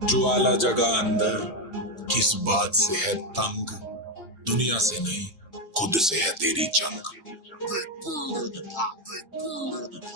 ज्वाला जगह अंदर, किस बात से है तंग, दुनिया से नहीं खुद से है तेरी जंग।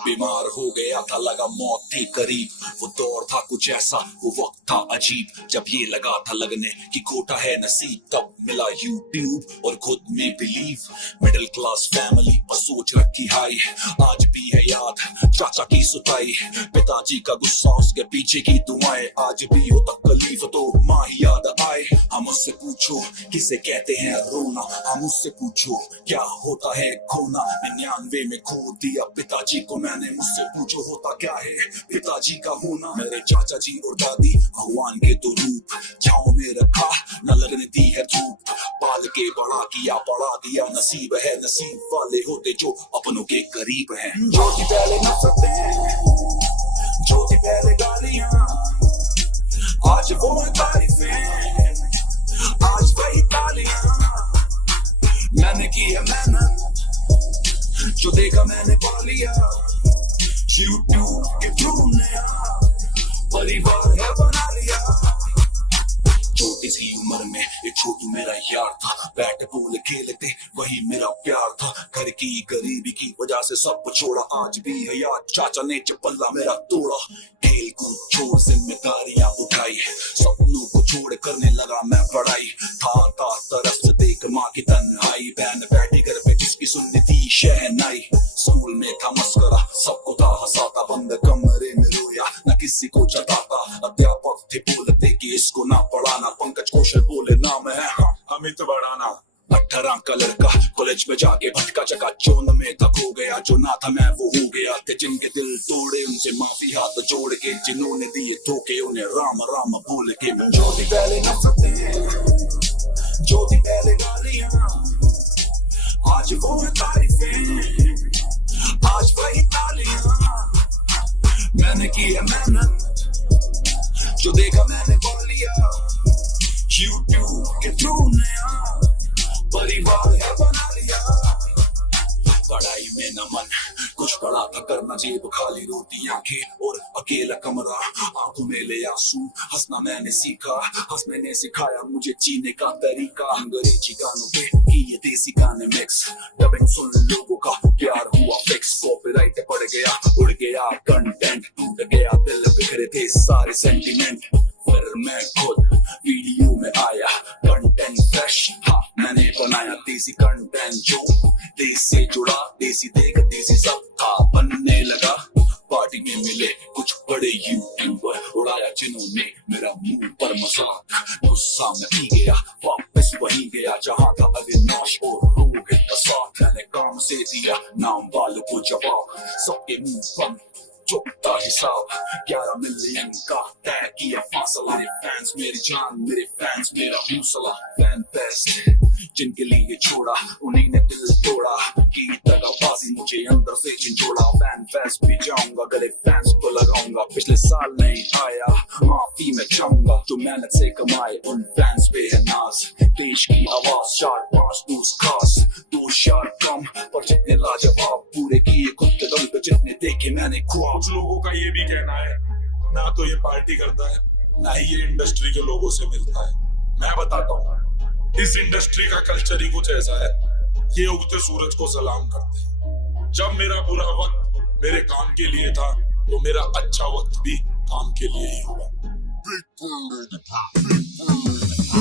बीमार हो गया था, लगा मौत थी करीब, वो दौर था कुछ ऐसा, वो वक्त था अजीब, जब ये लगा था लगने कि खोटा है नसीब, तब मिला यूट्यूब और खुद में बिलीव। मिडिल क्लास फैमिली पर सोच रखी हाई, आज भी है याद चाचा की सुताई, पिताजी का गुस्सा, उसके पीछे की दुआएं, आज भी हो तकलीफ तो माँ ही याद आए। हम उससे पूछो किसे कहते हैं रोना, हम उससे पूछो क्या होता है खोना। 99 में खो दिया पिताजी को मैंने, मुझसे पूछो होता क्या है पिताजी का होना। मेरे चाचा जी और दादी भगवान के दो रूप, छाँव में रखा न लगने दी है धूप, पाल के बड़ा किया पढ़ा दिया, नसीब है नसीब वाले होते जो अपनों के करीब हैं। जो थी पहले नफरतें, जो थी पहले गालियां, आज वो है तारीफें, आज वही तालियां। मैंने की है मेहनत, जो देखा मैंने पा लिया, यूट्यूब के थ्रू नया परिवार है बना लिया। छोटी सी उम्र में एक छोटू मेरा यार था, बैट बॉल खेलते वही मेरा प्यार था, घर की गरीबी की वजह से सब छोड़ा, आज भी है याद चाचा ने चपल्ला मेरा तोड़ा। खेल कूद छोड़ जिम्मेदारियां उठाई, सपनों को छोड़ करने लगा मैं पढ़ाई, था तरफ से देख माँ की तन्हाई, बहन बैठी घर पे जिसकी सुननी थी शहनाई। स्कूल में था मस्करा, सबको था हंसाता, बंद कमरे में रोया न किसी को जताता, अध्यापक थे बोलते कि इसको ना पढ़ाना, पंकज कौशल बोले नाम है अमित बहदाना। 18 का लड़का कॉलेज में जाके भटका चका चौंध में था, खो गया जो ना था मैं वो हो गया, थे जिनके दिल तोड़े उनसे माफी हाथ जोड़ के, जिन्होंने दिए धोखे उन्हें राम राम बोल के। जो थी पहले नफरतें, जो थी पहले गालियां, आज वो है तारीफें, आज वही तालियां। मैंने की है मेहनत, जो देखा मैंने पा लिया, यूट्यूब के थ्रू नया परिवार है बना लिया। पढ़ाई में न मन, कुछ पढ़ा था करना जेब खाली, रोती आंखें और अकेला कमरा, आंखों में ले आंसू, हंसना मैंने सीखा, हंसने ने सिखाया मुझे जीने का तरीका। अंग्रेजी गानों पे किए देसी गाने मिक्स, डबिंग सुन लोगों का प्यार हुआ फिक्स, कॉपीराइट पड़ गया उड़ गया कंटेंट, टूट गया दिल बिखरे थे सारे सेंटीमेंट। फिर मैं खुद वीडियो में आया, कंटेंट फ्रेश था मैंने बनाया, देसी कंटेंट जो देश से जुड़ा, देसी देख देसी सब था बनने लगा। पार्टी में मिले कुछ बड़े यूट्यूबर, उड़ाया जिन्होंने मेरा मुंह पर मजाक, गुस्सा में पी गया वापस वहीं गया जहां था अविनाश और रोहित का साथ। मैंने काम से दिया नाम वालों को जवाब, सबके मुंह बंद चुकता हिसाब, 11 मिलियन का तय किया फासला, मेरे फैंस मेरी जान, मेरे फैंस मेरा हौसला। फैन फेस्ट जिनके लिए छोड़ा उन्हीं ने दिल तोड़ा, की दगाबाजी मुझे अंदर से झिझोड़ा। फैन फेस्ट भी जाऊंगा, गले फैंस को लगाऊंगा, पिछले साल नहीं आया माफी में चाहूंगा, जो मेहनत से कमाए उन फैंस पे है नाज। देश की आवाज 4-5 दोस्त खास, 2 यार कम पर जितने लाजवाब, पूरे किए खुद के दम पे जितने देखे मैंने ख्वाब। कुछ लोगों का ये भी कहना है ना तो ये पार्टी करता है, ना ही ये इंडस्ट्री के लोगों से मिलता है। मैं बताता हूँ, इस इंडस्ट्री का कल्चर ही कुछ ऐसा है, ये उगते सूरज को सलाम करते हैं। जब मेरा बुरा वक्त मेरे काम के लिए था, तो मेरा अच्छा वक्त भी काम के लिए ही हुआ।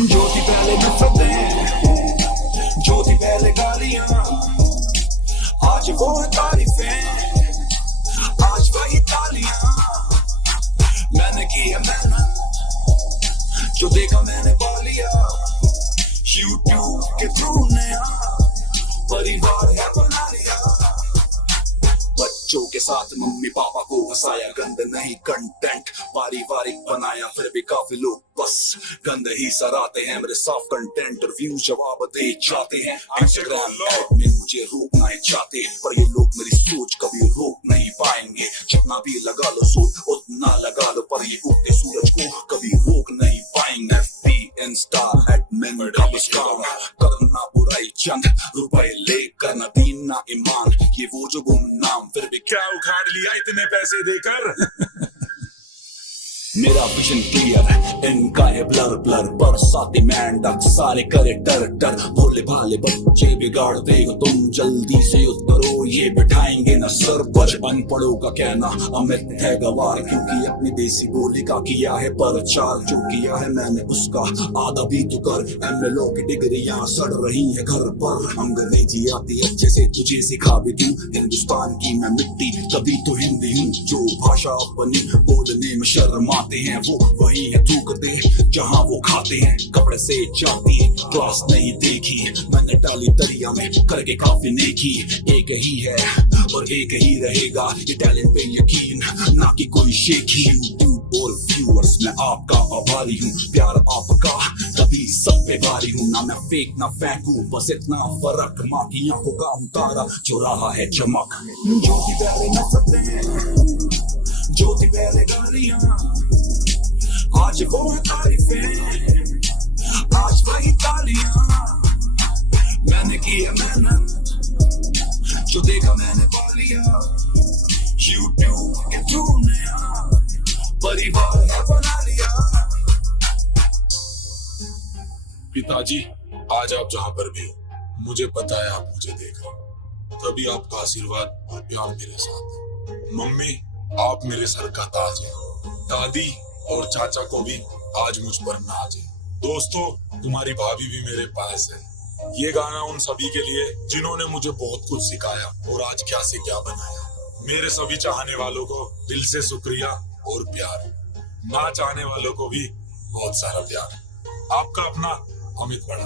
जो थी पहले नफरतें, जो थी पहले गालियां, आज वो है तारीफें, आज वही तालियां। मैंने की है मेहनत, जो देखा मैंने पा लिया, यूट्यूब के थ्रू नया परिवार है बना लिया। बच्चों के साथ मम्मी पापा को हंसाया, गंद नहीं कंटेंट पारिवारिक बनाया, फिर भी काफी लोग बस गंद ही सराहते हैं, मेरे साफ कंटेंट और व्यूज जवाब दे जाते हैं। इंस्टाग्राम एडमिन मुझे रोकना ही चाहते, पर ये लोग मेरी सोच कभी रोक नहीं पाएंगे, जितना भी लगा लो सोच उतना लगा लो, पर ये उगते सूरज को कभी रोक नहीं पाएंगे। इंस्टा एडमिन का बस काम करना बुराई, चंद रुपए लेकर न दीन ना ईमान, ये वो जो गुमनाम फिर भी क्या उखाड़ लिया इतने पैसे देकर। मेरा विजन क्लियर इनका है ब्लर ब्लर। पर साथी मेंढक सारे करे टर टर। भोले भाले बच्चे बिगाड़ देगा तुम, जल्दी से उतरो ये बिठाएंगे न सर पर। अनपढ़ों का कहना अमित है गवार, क्योंकि अपनी देसी बोली का किया है प्रचार। जो किया है मैंने उसका आधा भी तो कर। एमएलओ की डिग्रियां सड़ रही है घर पर। अंग्रेजी आती अच्छे से तुझे सिखा भी दूं, हिंदुस्तान की मैं मिट्टी कभी तो हिंदी हूँ। जो भाषा अपनी बोलने में शर्माते हैं वो वही है थूकते जहाँ वो खाते हैं। कपड़े से जाती क्लास नहीं देखी मैंने, डाली दरिया में करके काफी नेकी। एक ही है और एक ही रहेगा ये टैलेंट पे यकीन, ना कि कोई शेखी। यूट्यूब और व्यूअर्स मैं आपका आभारी हूँ, प्यार आपका कभी सब पे भारी हूँ। ना मैं फेक ना फेंकू बस इतना फर्क, माँ की आंखों का हूँ तारा जो रहा है चमक। ज्योति पहले नफरतें हैं, ज्योति पहले गालियां, आज वो है तारीफें, आज वही तालियां। मैंने किया मेहनत जो देखा मैंने पा लिया, यूट्यूब के थ्रू नया परिवार बना लिया। पिताजी आज आप जहाँ पर भी हो मुझे पता है आप मुझे देख रहे हो, तभी आपका आशीर्वाद और प्यार मेरे साथ है। मम्मी आप मेरे सर का ताज है, दादी और चाचा को भी आज मुझ पर नाज है। दोस्तों तुम्हारी भाभी भी मेरे पास है। ये गाना उन सभी के लिए जिन्होंने मुझे बहुत कुछ सिखाया और आज क्या से क्या बनाया। मेरे सभी चाहने वालों को दिल से शुक्रिया और प्यार, ना चाहने वालों को भी बहुत सारा प्यार। आपका अपना अमित बड़ा।